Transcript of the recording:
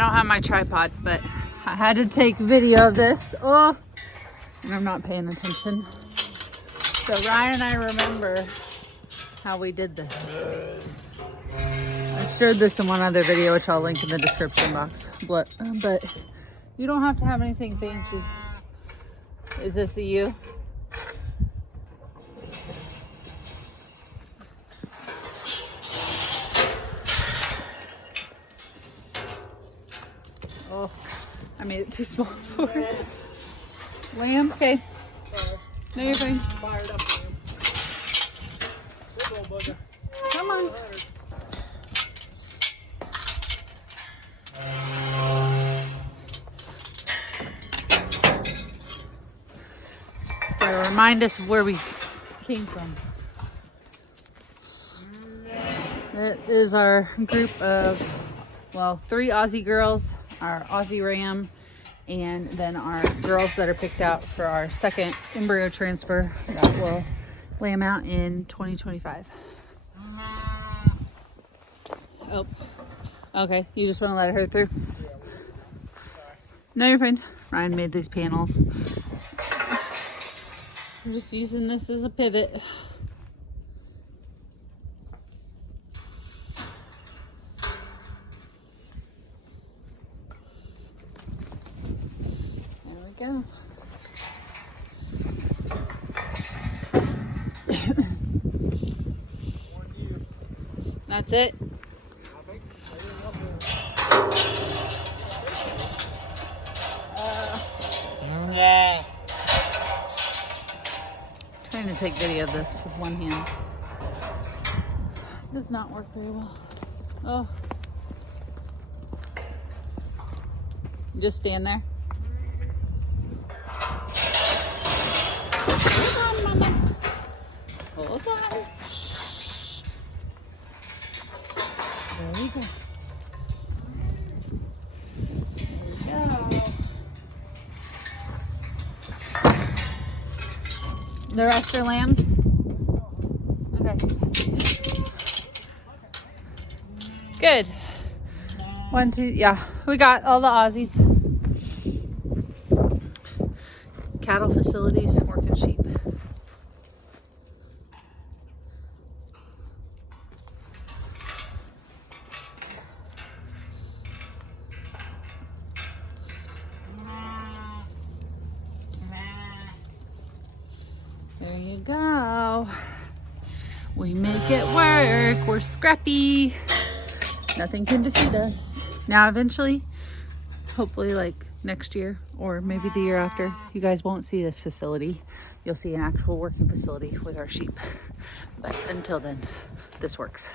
don't have my tripod, but I had to take video of this. Oh, and I'm not paying attention. So Ryan and I remember how we did this. I shared this in one other video, which I'll link in the description box. But you don't have to have anything fancy. Is this a you? Oh, I made it too small for it. Lamb, okay. No, you're fine. Fired up, Lamb. Good little bugger. Come on. Gotta remind us of where we came from. It is our group of, well, 3 Aussie girls, our Aussie Ram, and then our girls that are picked out for our second embryo transfer that will lamb out in 2025. Oh, okay. You just want to let her through? No, you're fine. Ryan made these panels. I'm just using this as a pivot. There we go. That's it. Yeah. Trying to take video of this with one hand. Does not work very well. Oh. Just stand there. Hold on, Mama. Hold on. Shh. There we go. There we go. The rest are lambs? Okay. Good. 1, 2, yeah. We got all the Aussies. Cattle facilities, working sheep. There you go. We make it work. We're scrappy. Nothing can defeat us. Now, eventually, hopefully like next year or maybe the year after, you guys won't see this facility. You'll see an actual working facility with our sheep. But until then, this works.